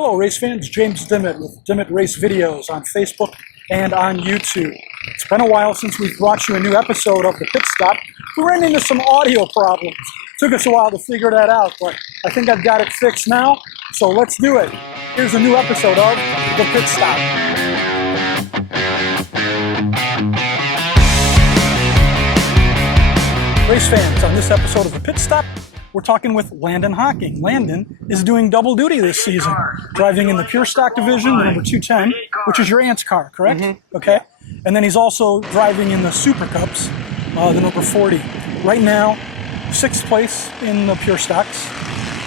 Hello race fans, James Dimmitt with Dimmitt Race Videos on Facebook and on YouTube. It's been a while since we've brought you a new episode of The Pit Stop. We ran into some audio problems. Took us a while to figure that out, but I think I've got it fixed now, so let's do it. Here's a new episode of The Pit Stop. Race fans, on this episode of The Pit Stop, we're talking with Landon Hocking. Landon is doing double duty this season, driving in the Pure Stock division, the number 210, which is your aunt's car, correct? Mm-hmm. Okay. And then he's also driving in the Super Cups, the number 40. Right now, 6th place in the Pure Stocks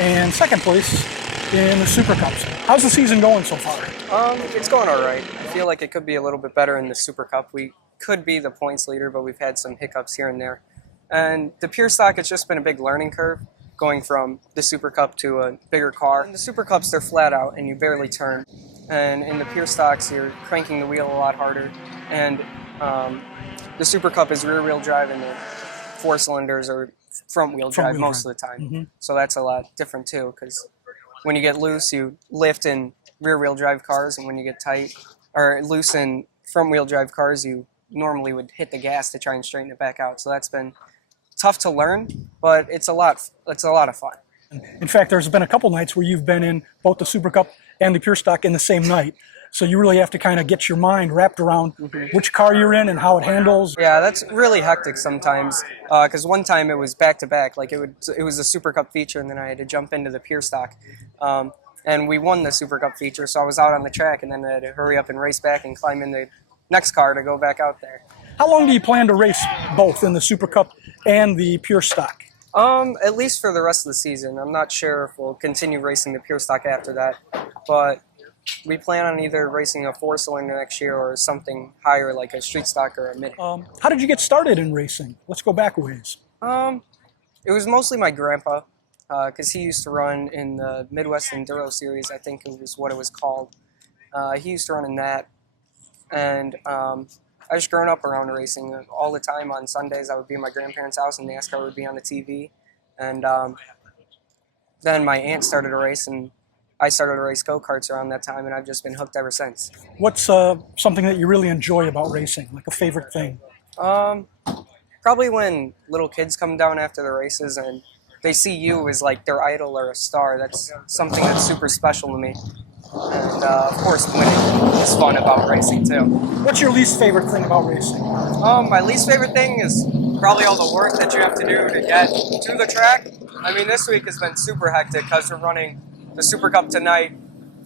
and 2nd place in the Super Cups. How's the season going so far? It's going all right. I feel like it could be a little bit better in the Super Cup. We could be the points leader, but we've had some hiccups here and there. And the Pure Stock, it's just been a big learning curve, going from the Super Cup to a bigger car. In the Super Cups, they're flat out and you barely turn. And in the Pure Stocks, you're cranking the wheel a lot harder. And the Super Cup is rear-wheel drive and the 4 cylinders are front-wheel drive most of the time. Mm-hmm. So that's a lot different too, because when you get loose, you lift in rear-wheel drive cars, and when you get tight or loose in front-wheel drive cars, you normally would hit the gas to try and straighten it back out. So that's been tough to learn, but it's a lot of fun. In fact, there's been a couple nights where you've been in both the Super Cup and the Pure Stock in the same night. So you really have to kind of get your mind wrapped around which car you're in and how it handles. Yeah, that's really hectic sometimes. Because one time it was back to back, like it was a Super Cup feature, and then I had to jump into the Pure Stock. And we won the Super Cup feature, so I was out on the track, and then I had to hurry up and race back and climb in the next car to go back out there. How long do you plan to race both in the Super Cup and the Pure Stock? At least for the rest of the season. I'm not sure if we'll continue racing the Pure Stock after that, but we plan on either racing a 4-cylinder next year or something higher like a street stock or a mini. How did you get started in racing? Let's go back a ways. It was mostly my grandpa, because he used to run in the Midwest Enduro Series, I think it was what it was called. He used to run in that, and I just grown up around racing all the time. On Sundays, I would be in my grandparents' house, and NASCAR would be on the TV. And then my aunt started to race, and I started to race go-karts around that time, and I've just been hooked ever since. What's something that you really enjoy about racing, like a favorite thing? Probably when little kids come down after the races and they see you as like their idol or a star. That's something that's super special to me. And of course, winning is fun about racing too. What's your least favorite thing about racing? My least favorite thing is probably all the work that you have to do to get to the track. I mean, this week has been super hectic because we're running the Super Cup tonight,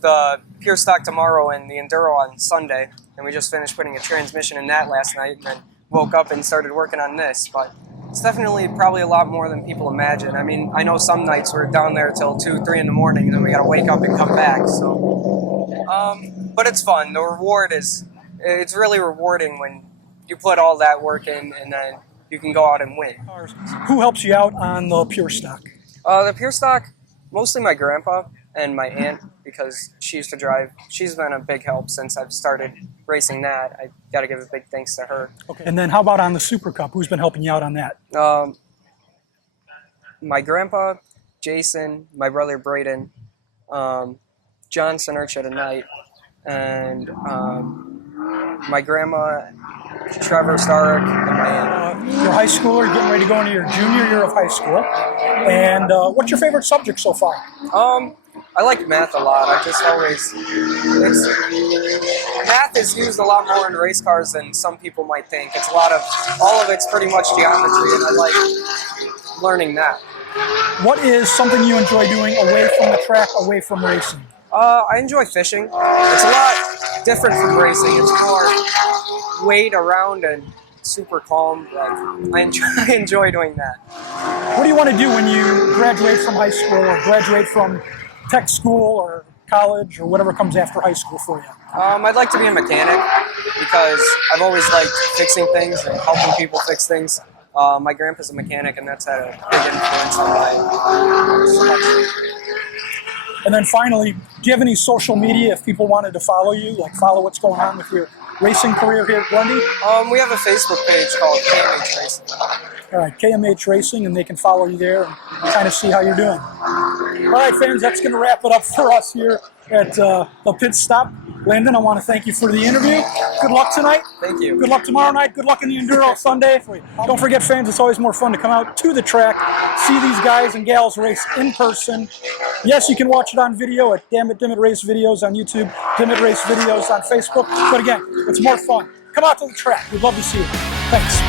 the Pure Stock tomorrow, and the Enduro on Sunday. And we just finished putting a transmission in that last night, and then woke up and started working on this. But it's definitely probably a lot more than people imagine. I mean, I know some nights we're down there till 2, 3 in the morning, and then we got to wake up and come back. So, but it's fun. The reward it's really rewarding when you put all that work in, and then you can go out and win. Who helps you out on the Pure Stock? The Pure Stock, mostly my grandpa and my aunt, because she used to drive. She's been a big help since I've started racing that. I got to give a big thanks to her. Okay. And then how about on the Super Cup? Who's been helping you out on that? My grandpa, Jason, my brother Braden, John Sinercha tonight, and my grandma, Trevor Starrick, and my aunt. You're a high schooler, you're getting ready to go into your junior year of high school. And what's your favorite subject so far? I like math a lot. I just always, math is used a lot more in race cars than some people might think. It's all of it's pretty much geometry, and I like learning that. What is something you enjoy doing away from the track, away from racing? I enjoy fishing. It's a lot different from racing. It's more wade around and super calm. Like, I enjoy doing that. What do you want to do when you graduate from high school or graduate from tech school or college or whatever comes after high school for you? I'd like to be a mechanic because I've always liked fixing things and helping people fix things. My grandpa's a mechanic, and that's had a big influence on my selection. And then finally, do you have any social media if people wanted to follow you, like follow what's going on with your racing career here at Grundy? We have a Facebook page called KMH Racing. All right, KMH Racing, and they can follow you there and kind of see how you're doing. All right, fans, that's going to wrap it up for us here at the Pit Stop. Landon, I want to thank you for the interview. Good luck tonight. Thank you. Good luck tomorrow night. Good luck in the Enduro Sunday. Don't forget, fans, it's always more fun to come out to the track, see these guys and gals race in person. Yes, you can watch it on video at Dimit Race Videos on YouTube, Dimit Race Videos on Facebook. But again, it's more fun. Come out to the track. We'd love to see you. Thanks.